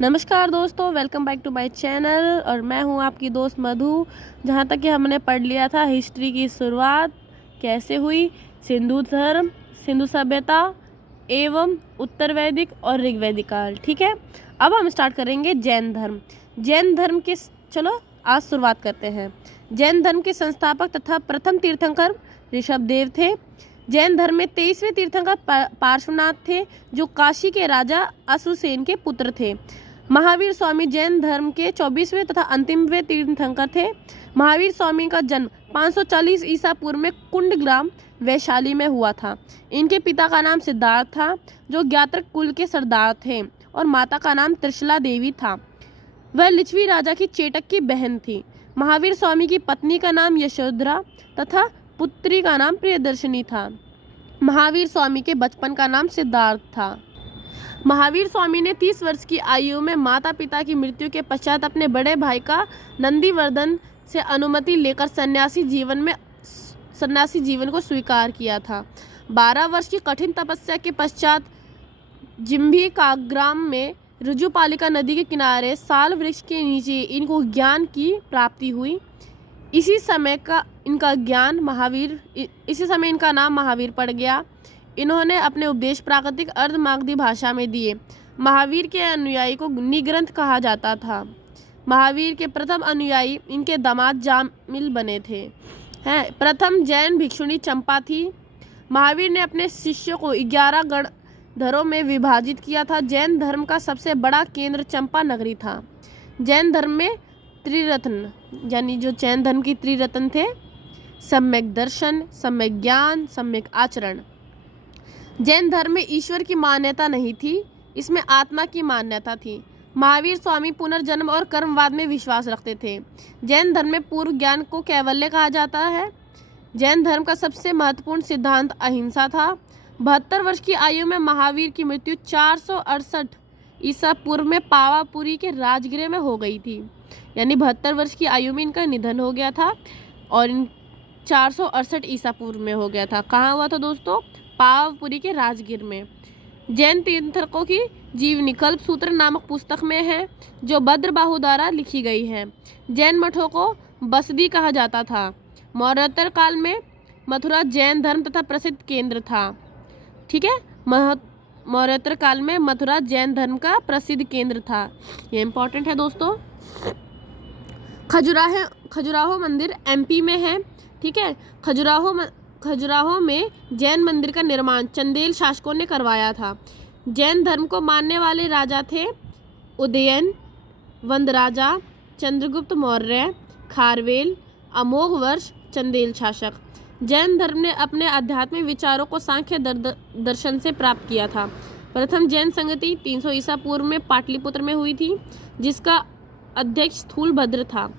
नमस्कार दोस्तों, welcome back to my channel. और मैं हूं आपकी दोस्त मधु। जहां तक कि हमने पढ़ लिया था हिस्ट्री की शुरुआत कैसे हुई, सिंधु धर्म, सिंधु सभ्यता एवं उत्तर वैदिक और ऋग्वैदिक काल। ठीक है, अब हम स्टार्ट करेंगे जैन धर्म। जैन धर्म के चलो आज शुरुआत करते हैं। जैन धर्म के संस्थापक तथा प्रथम तीर्थंकर ऋषभदेव थे। जैन धर्म में 23वें तीर्थंकर पार्श्वनाथ थे, जो काशी के राजा अशुसेन के पुत्र थे। महावीर स्वामी जैन धर्म के 24वें तथा अंतिमवें तीर्थंकर थे। महावीर स्वामी का जन्म 540 ईसा पूर्व में कुंडग्राम वैशाली में हुआ था। इनके पिता का नाम सिद्धार्थ था, जो ज्ञात्रक कुल के सरदार थे, और माता का नाम त्रिशला देवी था। वह लिच्छवी राजा की चेटक की बहन थी। महावीर स्वामी की पत्नी का नाम यशोधरा तथा पुत्री का नाम प्रियदर्शनी था। महावीर स्वामी के बचपन का नाम सिद्धार्थ था। महावीर स्वामी ने 30 वर्ष की आयु में माता पिता की मृत्यु के पश्चात अपने बड़े भाई का नंदीवर्धन से अनुमति लेकर सन्यासी जीवन को स्वीकार किया था। 12 वर्ष की कठिन तपस्या के पश्चात जिम्भी काग्राम में ऋजुपालिका नदी के किनारे साल वृक्ष के नीचे इनको ज्ञान की प्राप्ति हुई। इसी समय इनका नाम महावीर पड़ गया। इन्होंने अपने उपदेश प्राकृतिक अर्धमागधी भाषा में दिए। महावीर के अनुयायी को निग्रंथ कहा जाता था। महावीर के प्रथम अनुयायी इनके दामाद जामिल बने थे। प्रथम जैन भिक्षुणी चंपा थी। महावीर ने अपने शिष्यों को 11 गणधरों में विभाजित किया था। जैन धर्म का सबसे बड़ा केंद्र चंपा नगरी था। जैन धर्म में त्रिरत्न, यानी जो जैन धर्म की त्रिरत्न थे, सम्यक दर्शन, सम्यक ज्ञान, सम्यक आचरण। जैन धर्म में ईश्वर की मान्यता नहीं थी, इसमें आत्मा की मान्यता थी। महावीर स्वामी पुनर्जन्म और कर्मवाद में विश्वास रखते थे। जैन धर्म में पूर्व ज्ञान को कैवल्य कहा जाता है। जैन धर्म का सबसे महत्वपूर्ण सिद्धांत अहिंसा था। 72 वर्ष की आयु में महावीर की मृत्यु 468 ईसा पूर्व में पावापुरी के राजगृह में हो गई थी। यानी 72 वर्ष की आयु में इनका निधन हो गया था और 468 ईसा पूर्व में हो गया था। कहाँ हुआ था दोस्तों? पावापुरी के राजगीर में। जैन तीर्थंकरों की जीवनी कल्प सूत्र नामक पुस्तक में है, जो भद्रबाहु द्वारा लिखी गई है। जैन मठों को बसदी कहा जाता था। मौर्योत्तर काल में मथुरा जैन धर्म तथा प्रसिद्ध केंद्र था। ठीक है, मौर्योत्तर काल में मथुरा जैन धर्म का प्रसिद्ध केंद्र था। ये इंपॉर्टेंट है दोस्तों। खजुराहो मंदिर एमपी में है। ठीक है, खजुराहो में जैन मंदिर का निर्माण चंदेल शासकों ने करवाया था। जैन धर्म को मानने वाले राजा थे उदयन, वंदराजा, चंद्रगुप्त मौर्य, खारवेल, अमोघवर्ष, चंदेल शासक। जैन धर्म ने अपने आध्यात्मिक विचारों को सांख्य दर्शन से प्राप्त किया था। प्रथम जैन संगति 300 ईसा पूर्व में पाटलिपुत्र में हुई थी, जिसका अध्यक्ष स्थूलभद्र था।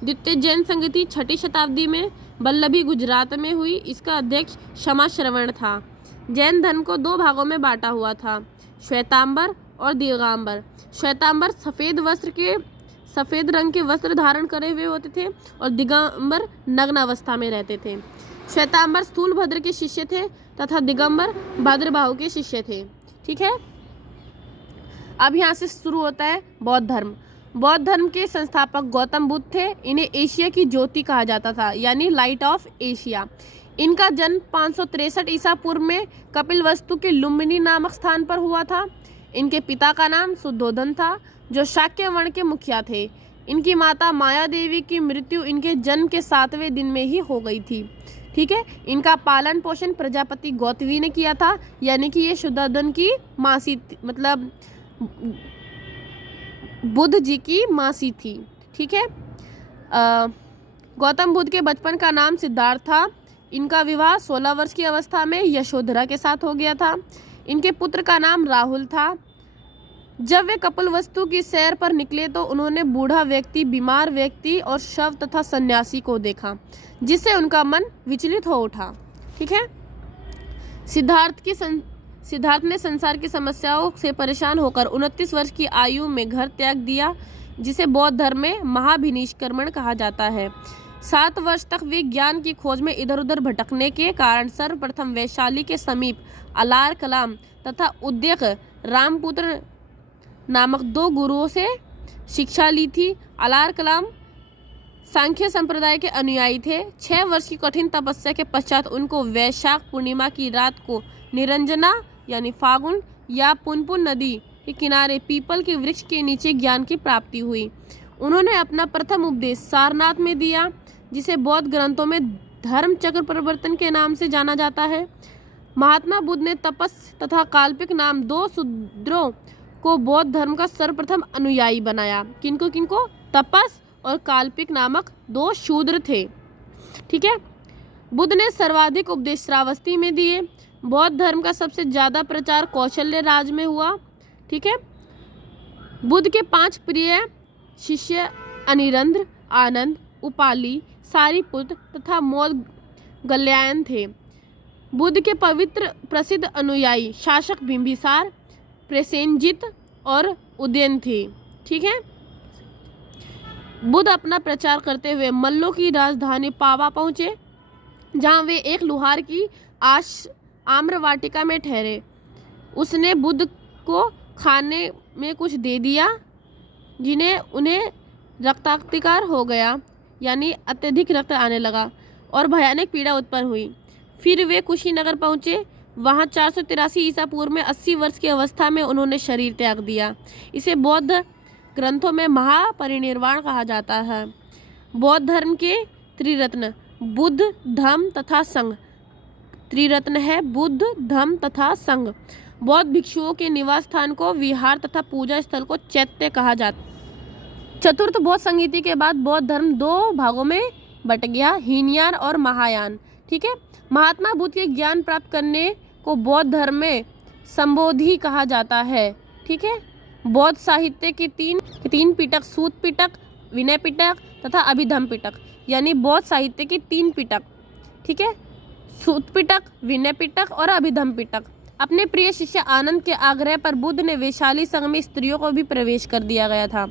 द्वितीय जैन संगति 6ठी शताब्दी में बल्लभी गुजरात में हुई, इसका अध्यक्ष क्षमाश्रवण था। जैन धर्म को 2 भागों में बांटा हुआ था, श्वेतांबर और दिगंबर। श्वेतांबर सफ़ेद रंग के वस्त्र धारण करे हुए होते थे और दिगंबर नग्न अवस्था में रहते थे। श्वेतांबर स्थूलभद्र के शिष्य थे तथा दिगंबर भद्रबाहु के शिष्य थे। ठीक है, अब यहाँ से शुरू होता है बौद्ध धर्म। बौद्ध धर्म के संस्थापक गौतम बुद्ध थे। इन्हें एशिया की ज्योति कहा जाता था, यानी लाइट ऑफ एशिया। इनका जन्म 563 ईसा पूर्व में कपिलवस्तु के लुम्बिनी नामक स्थान पर हुआ था। इनके पिता का नाम शुद्धोधन था, जो शाक्य वर्ण के मुखिया थे। इनकी माता माया देवी की मृत्यु इनके जन्म के 7वें दिन में ही हो गई थी। ठीक है, इनका पालन पोषण प्रजापति गौतमी ने किया था, यानी कि ये शुद्धोधन की मासी, मतलब बुद्ध जी की मासी थी। ठीक है, गौतम बुद्ध के बचपन का नाम सिद्धार्थ था। इनका विवाह 16 वर्ष की अवस्था में यशोधरा के साथ हो गया था। इनके पुत्र का नाम राहुल था। जब वे कपिलवस्तु की सैर पर निकले तो उन्होंने बूढ़ा व्यक्ति, बीमार व्यक्ति और शव तथा सन्यासी को देखा, जिससे उनका मन विचलित हो उठा। ठीक है, सिद्धार्थ ने संसार की समस्याओं से परेशान होकर 29 वर्ष की आयु में घर त्याग दिया, जिसे बौद्ध धर्म में महाभिनिष्क्रमण कहा जाता है। 7 वर्ष तक वे ज्ञान की खोज में इधर उधर भटकने के कारण सर्वप्रथम वैशाली के समीप अलार कलाम तथा उद्यक रामपुत्र नामक 2 गुरुओं से शिक्षा ली थी। अलार कलाम सांख्य संप्रदाय के अनुयायी थे। 6 वर्ष की कठिन तपस्या के पश्चात उनको वैशाख पूर्णिमा की रात को निरंजना यानी फागुन या पुनपुन नदी के किनारे पीपल के वृक्ष के नीचे ज्ञान की प्राप्ति हुई। उन्होंने अपना प्रथम उपदेश सारनाथ में दिया, जिसे बौद्ध ग्रंथों में धर्म चक्र प्रवर्तन के नाम से जाना जाता है। महात्मा बुद्ध ने तपस तथा काल्पिक नाम 2 शूद्रों को बौद्ध धर्म का सर्वप्रथम अनुयायी बनाया। किनको? तपस और काल्पिक नामक 2 शूद्र थे। ठीक है। बुद्ध ने सर्वाधिक उपदेश श्रावस्ती में दिए। बौद्ध धर्म का सबसे ज़्यादा प्रचार कौशल्य राज में हुआ। ठीक है। बुद्ध के 5 प्रिय शिष्य अनिरंध्र, आनंद, उपाली, सारिपुत्र तथा मोदगल्यायन थे। बुद्ध के पवित्र प्रसिद्ध अनुयायी शासक बिंबिसार, प्रसेनजित और उदयन थे। ठीक है। बुद्ध अपना प्रचार करते हुए मल्लों की राजधानी पावा पहुँचे, जहाँ वे एक लुहार की आम्र वाटिका में ठहरे। उसने बुद्ध को खाने में कुछ दे दिया, जिन्हें उन्हें रक्तातिकार हो गया, यानी अत्यधिक रक्त आने लगा और भयानक पीड़ा उत्पन्न हुई। फिर वे कुशीनगर पहुँचे। वहाँ 483 ईसा पूर्व में 80 वर्ष की अवस्था में उन्होंने शरीर त्याग दिया। इसे बौद्ध ग्रंथों में महापरिनिर्वाण कहा जाता है। बौद्ध धर्म के त्रिरत्न बुद्ध, धम्म तथा संघ। त्रिरत्न है बुद्ध, धम्म तथा संघ। बौद्ध भिक्षुओं के निवास स्थान को विहार तथा पूजा स्थल को चैत्य कहा जाता है। चतुर्थ बौद्ध संहिता के बाद बौद्ध धर्म 2 भागों में बट गया, हीनयान और महायान। ठीक है। महात्मा बुद्ध के ज्ञान प्राप्त करने को बौद्ध धर्म में संबोधि कहा जाता है। ठीक है। बौद्ध साहित्य के 3 पिटक, सूत पिटक, विनय पिटक तथा अभिधम्म पिटक, यानी बौद्ध साहित्य के 3 पिटक। ठीक है। सूत पिटक, विनय पिटक और अभिधम्म पिटक। अपने प्रिय शिष्य आनंद के आग्रह पर बुद्ध ने वैशाली संघ में स्त्रियों को भी प्रवेश कर दिया गया था।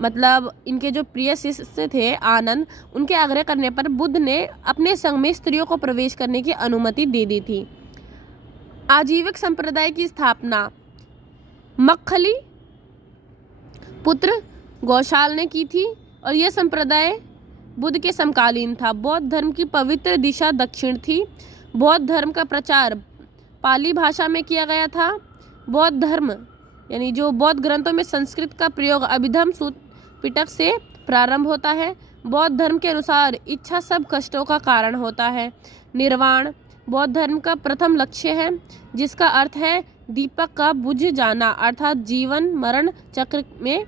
मतलब इनके जो प्रिय शिष्य थे आनंद, उनके आग्रह करने पर बुद्ध ने अपने संघ में स्त्रियों को प्रवेश करने की अनुमति दे दी थी। आजीविक संप्रदाय की स्थापना मक्खली पुत्र गौशाल ने की थी और यह संप्रदाय बुद्ध के समकालीन था। बौद्ध धर्म की पवित्र दिशा दक्षिण थी। बौद्ध धर्म का प्रचार पाली भाषा में किया गया था। बौद्ध धर्म यानी जो बौद्ध ग्रंथों में संस्कृत का प्रयोग अभिधम्म सूत पिटक से प्रारंभ होता है। बौद्ध धर्म के अनुसार इच्छा सब कष्टों का कारण होता है। निर्वाण बौद्ध धर्म का प्रथम लक्ष्य है, जिसका अर्थ है दीपक का बुझ जाना, अर्थात जीवन मरण चक्र में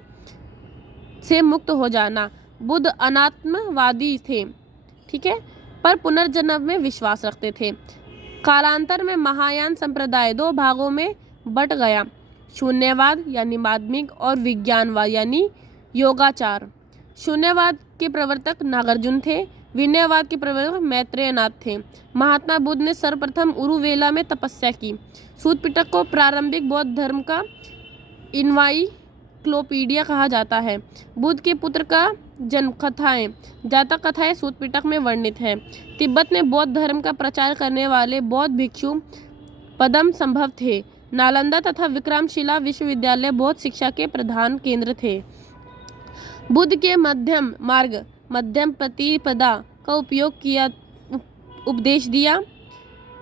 से मुक्त हो जाना। बुद्ध अनात्मवादी थे। ठीक है। पर पुनर्जन्म में विश्वास रखते थे। कालांतर में महायान संप्रदाय 2 भागों में बट गया, शून्यवाद यानी माध्यमिक और विज्ञानवाद यानी योगाचार। शून्यवाद के प्रवर्तक नागार्जुन थे। विनयवाद के प्रवर्तक मैत्रेयनाथ थे। महात्मा बुद्ध ने सर्वप्रथम उरुवेला में तपस्या की। सूत पिटक को प्रारंभिक बौद्ध धर्म का इनवाइक्लोपीडिया कहा जाता है। बुद्ध के पुत्र का जन्म कथाएं, जातक कथाएं सूत पिटक में वर्णित है। तिब्बत में बौद्ध धर्म का प्रचार करने वाले बौद्ध भिक्षु पद्म संभव थे। नालंदा तथा विक्रमशिला विश्वविद्यालय बौद्ध शिक्षा के प्रधान केंद्र थे। बुद्ध के मध्यम मार्ग, मध्यम प्रतिपदा का उपयोग किया, उपदेश दिया।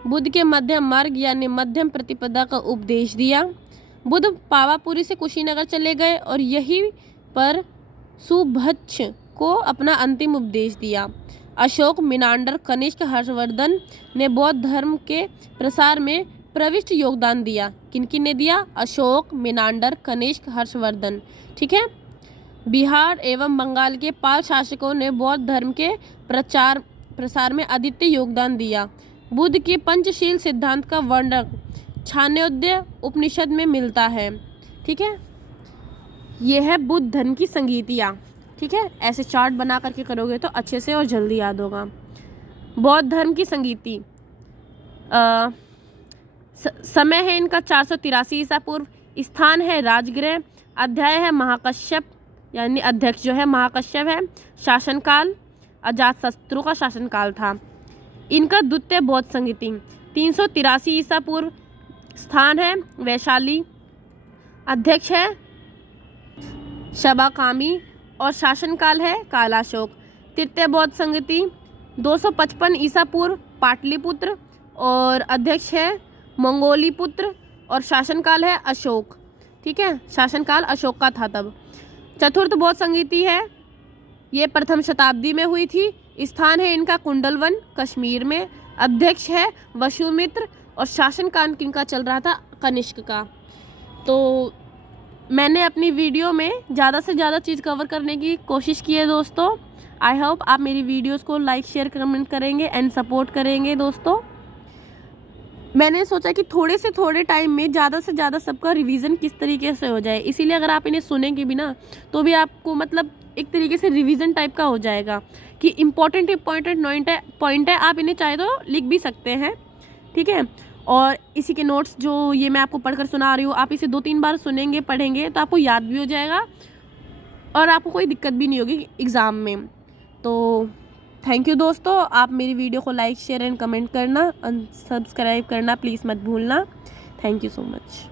बुद्ध के मध्यम मार्ग यानी मध्यम प्रतिपदा का उपदेश दिया। बुद्ध पावापुरी से कुशीनगर चले गए और यहीं पर सुभच्छ को अपना अंतिम उपदेश दिया। अशोक, मिनांडर, कनिष्क, हर्षवर्धन ने बौद्ध धर्म के प्रसार में प्रविष्ट योगदान दिया। किन ने दिया? अशोक, मिनांडर, कनिष्क, हर्षवर्धन। ठीक है। बिहार एवं बंगाल के पाल शासकों ने बौद्ध धर्म के प्रसार में अद्वितीय योगदान दिया। बुद्ध के पंचशील सिद्धांत का वर्णन छांदोग्य उपनिषद में मिलता है। ठीक है। यह है बुद्ध धर्म की संगीतियाँ। ठीक है। ऐसे चार्ट बना करके करोगे तो अच्छे से और जल्दी याद होगा। बौद्ध धर्म की संगीति समय है इनका 483 ईसा पूर्व। स्थान है राजगृह। अध्याय है महाकश्यप यानी अध्यक्ष जो है महाकश्यप है। शासनकाल अजातशत्रु का शासनकाल था। इनका द्वितीय बौद्ध संगीति 383 ईसा पूर्व। स्थान है वैशाली। अध्यक्ष है शबाकामी और शासनकाल है कालाशोक। तृतीय बौद्ध संगति 255 ईसा पूर्व पाटलिपुत्र और अध्यक्ष है मंगोलीपुत्र और शासनकाल है अशोक। ठीक है, शासनकाल अशोक का था तब। चतुर्थ बौद्ध संगति है, ये प्रथम शताब्दी में हुई थी। स्थान है इनका कुंडलवन कश्मीर में। अध्यक्ष है वसुमित्र और शासनकाल किनका चल रहा था, कनिष्क का। तो मैंने अपनी वीडियो में ज़्यादा से ज़्यादा चीज़ कवर करने की कोशिश की है दोस्तों। आई होप आप मेरी वीडियोस को लाइक शेयर कमेंट करेंगे एंड सपोर्ट करेंगे दोस्तों। मैंने सोचा कि थोड़े से थोड़े टाइम में ज़्यादा से ज़्यादा सबका रिवीजन किस तरीके से हो जाए, इसीलिए अगर आप इन्हें सुनेंगे भी ना तो भी आपको मतलब एक तरीके से रिवीजन टाइप का हो जाएगा कि इम्पॉर्टेंट पॉइंट है, आप इन्हें चाहे तो लिख भी सकते हैं। ठीक है, और इसी के नोट्स जो ये मैं आपको पढ़कर सुना रही हूँ, आप इसे 2-3 बार सुनेंगे पढ़ेंगे तो आपको याद भी हो जाएगा और आपको कोई दिक्कत भी नहीं होगी एग्ज़ाम में। तो थैंक यू दोस्तों, आप मेरी वीडियो को लाइक शेयर एंड कमेंट करना, सब्सक्राइब करना प्लीज़ मत भूलना। Thank you so much.